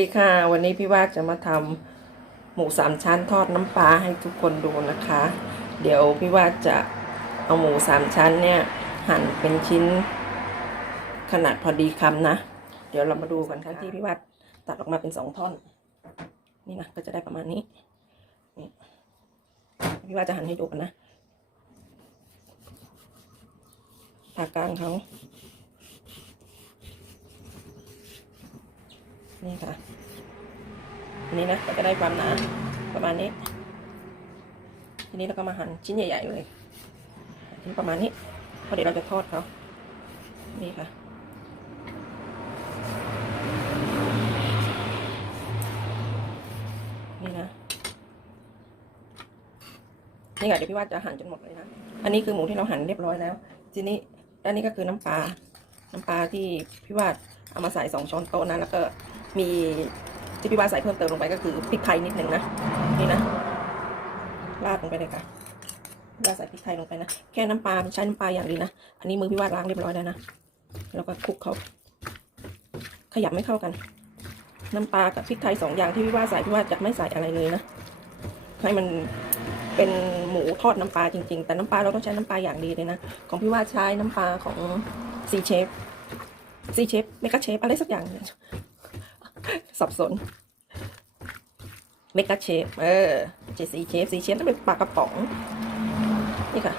วัสดีค่ะ วันนี้พี่ว่าจะมาทำหมูสามชั้นทอดน้ำปลาให้ทุกคนดูนะคะ เดี๋ยวพี่ว่าจะเอาหมูสามชั้นเนี่ยหั่นเป็นชิ้นขนาดพอดีคำนะ เดี๋ยวเรามาดูกันค่ะที่พี่ว่าตัดออกมาเป็นสองท่อน นี่นะก็จะได้ประมาณนี้นี่พี่ว่าจะหั่นให้ดูกันนะผ่ากลางเขา นี่ค่ะ อันนี้นะก็จะได้ความหนาประมาณนี้ ทีนี้เราก็มาหั่นชิ้นใหญ่ๆเลยชิ้นประมาณนี้เพราะเดี๋ยวเราจะทอดเขานี่ค่ะนี่นะนี่ค่ะเดี๋ยวพี่ว่าจะหั่นจนหมดเลยนะ อันนี้คือหมูที่เราหั่นเรียบร้อยแล้ว ทีนี้ด้านนี้ก็คือน้ำปลา น้ำปลาที่พี่วาดเอามาใส่สองช้อนโต๊ะนะ แล้วก็ มีที่พี่วาดใส่เพิ่มเติมลงไปก็คือพริกไทยนิดหนึ่งนะนี่นะราดลงไปเลยค่ะราดใส่พริกไทยลงไปนะแค่น้ำปลาใช้น้ำปลาอย่างดีนะอันนี้มือพี่วาดล้างเรียบร้อยแล้วนะแล้วก็คลุกเขาขยับไม่เข้ากัน น้ำปลากับพริกไทยสองอย่างที่พี่วาดใส่พี่วาดจะไม่ใส่อะไรเลยนะให้มันเป็นหมูทอดน้ำปลาจริง ๆ แต่น้ำปลาเราต้องใช้น้ำปลาอย่างดีเลยนะของพี่ว่าใช้น้ำปลาของซีเชฟซีเชฟเมกาเชฟอะไรสักอย่าง สับสนเมกาเชฟเออเจซีเชฟซีเชฟต้องเป็นปลากระป๋อง นี่ค่ะ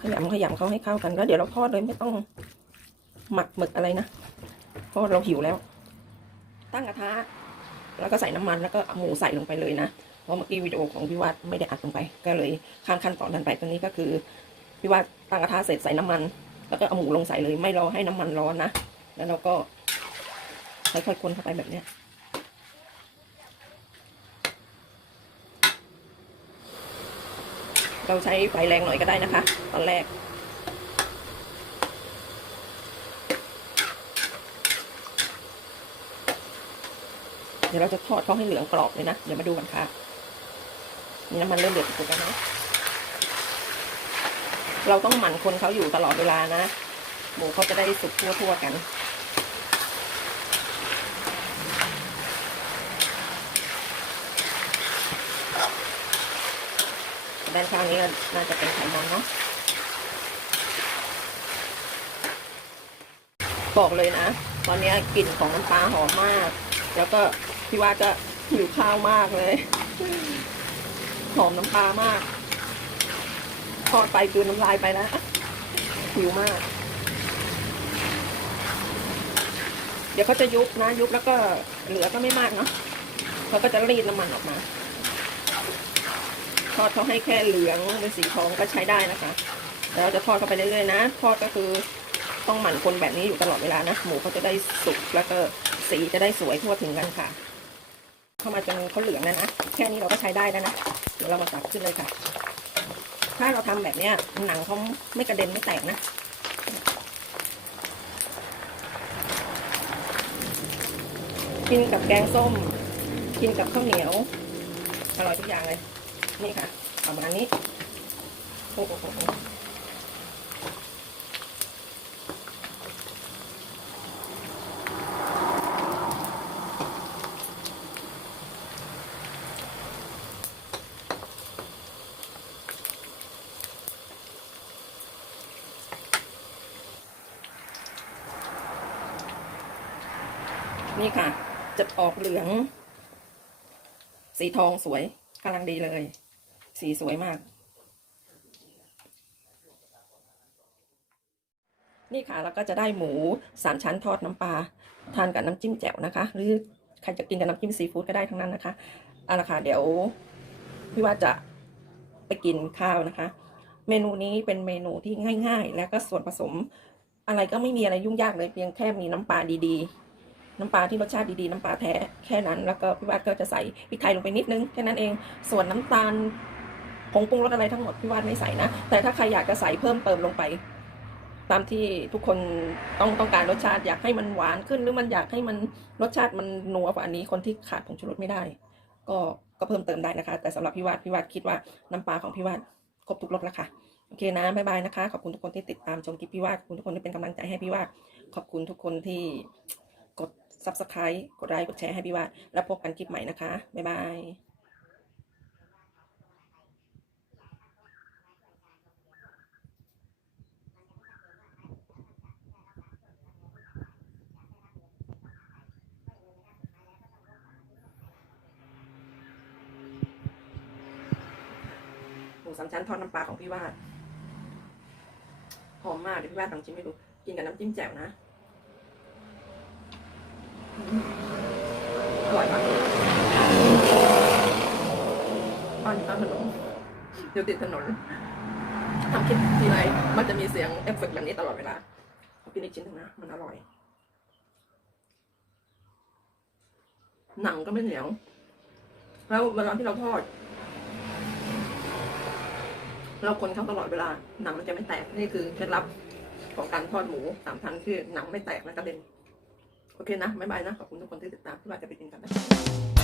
ขยำขยำเขาให้เข้ากันแล้วเดี๋ยวเราทอดเลยไม่ต้องหมักหมึกอะไรนะเพราะเราหิวแล้ว ตั้งกระทะ แล้วก็ใส่น้ำมันแล้วก็เอาหมูใส่ลงไปเลยนะ เพราะเมื่อกี้วิดีโอของพี่วัดไม่ได้อัดลงไป ก็เลยข้ามขั้นตอนนั้นไปตอนนี้ก็คือพี่วัดตั้งกระทะเสร็จใส่น้ำมัน แล้วก็เอาหมูลงใส่เลย ไม่รอให้น้ำมันร้อนนะ แล้วเราก็ ค่อยๆคนเข้าไปแบบเนี้ยเราใช้ไฟแรงหน่อยก็ได้นะคะ ตอนแรก เดี๋ยวเราจะทอดเขาให้เหลืองกรอบเลยนะ เดี๋ยวมาดูกันค่ะนี่น้ำมันเริ่มเดือดสุดแล้วนะเราต้องหมั่นคนเขาอยู่ตลอดเวลานะ หมูเขาจะได้สุกทั่วๆกัน ด้านข้างนี้น่าจะเป็นไขมันเนาะบอกเลยนะ ตอนนี้กลิ่นของน้ำปลาหอมมาก แล้วก็พี่ว่าจะหิวข้าวมากเลย หอมน้ำปลามาก ทอดไปคือน้ำลายไปแล้วหิวมาก เดี๋ยวเขาจะยุบนะ ยุบแล้วก็เหลือก็ไม่มากเนาะเขาก็จะรีดน้ำมันออกมา ทอดเขาให้แค่เหลืองเป็นสีทองก็ใช้ได้นะคะแล้วเราจะทอดเข้าไปเรื่อยๆนะ ทอดก็คือต้องหมั่นคนแบบนี้อยู่ตลอดเวลานะ หมูเขาจะได้สุกแล้วก็สีจะได้สวยทั่วถึงกันค่ะ เข้ามาจนเขาเหลืองแล้วนะ แค่นี้เราก็ใช้ได้แล้วนะ เดี๋ยวเรามาตักขึ้นเลยค่ะ ถ้าเราทำแบบเนี้ยหนังเขาไม่กระเด็นไม่แตกนะกินกับแกงส้ม กินกับข้าวเหนียว อร่อยทุกอย่างเลย นี่ค่ะประมาณนี้โอ้โหนี่ค่ะ จะออกเหลือง สีทองสวยกำลังดีเลย สีสวยมาก นี่ค่ะแล้วก็จะได้หมูสามชั้นทอดน้ำปลาทานกับน้ำจิ้มแจ่วนะคะ หรือใครจะกินกับน้ำจิ้มซีฟู้ดก็ได้ทั้งนั้นนะคะเอาละค่ะเดี๋ยวพี่ว่าจะไปกินข้าวนะคะ เมนูนี้เป็นเมนูที่ง่าย ๆ แล้วก็ส่วนผสมอะไรก็ไม่มีอะไรยุ่งยากเลยเพียงแค่มีน้ำปลาดีๆ น้ำปลาที่รสชาติดีๆ น้ำปลาแท้แค่นั้น แล้วก็พี่ว่าก็จะใส่พริกไทยลงไปนิดนึงแค่นั้นเอง ส่วนน้ำตาล ผงปรุงรสอะไรทั้งหมดพี่วาดไม่ใส่นะ แต่ถ้าใครอยากจะใส่เพิ่มเติมลงไป ตามที่ทุกคนต้องต้องการรสชาติอยากให้มันหวานขึ้นหรือมันอยากให้มันรสชาติมันนัวกว่าอันนี้คนที่ขาดผงชูรสไม่ได้ ก็ก็เพิ่มเติมได้นะคะ แต่สำหรับพี่วาดพี่วาดคิดว่าน้ำปลาของพี่วาดครบทุกรสแล้วค่ะโอเคนะบ๊ายบายนะคะ ขอบคุณทุกคนที่ติดตามชมคลิปพี่วาดขอบคุณทุกคนที่เป็นกำลังใจให้พี่วาดขอบคุณทุกคนที่กด subscribe กดไลค์กดแชร์ให้พี่วาดแล้วพบกันคลิปใหม่นะคะ บ๊ายบาย สามชั้นทอดน้ำปลาของพี่วาดหอมมากเดี๋ยวพี่วาดลองชิมให้ดูกินกับน้ำจิ้มแจ่วนะอร่อยมากบ้านข้างถนนอยู่ติดถนนทำคลิปทีไรมันจะมีเสียงเอฟเฟกต์แบบนี้ตลอดเวลาขอกินอีกชิ้นหนึ่งนะมันอร่อย หนังก็ไม่เหนียว แล้วเวลาที่เราทอด เราคนเขาตลอดเวลาหนังมันจะไม่แตกนี่คือเคล็ดลับของการทอดหมูสามชั้นคือหนังไม่แตกและกระเด็นโอเคนะบ๊ายบายนะขอบคุณทุกคนที่ติดตามที่ว่าจะไปกินกันนะ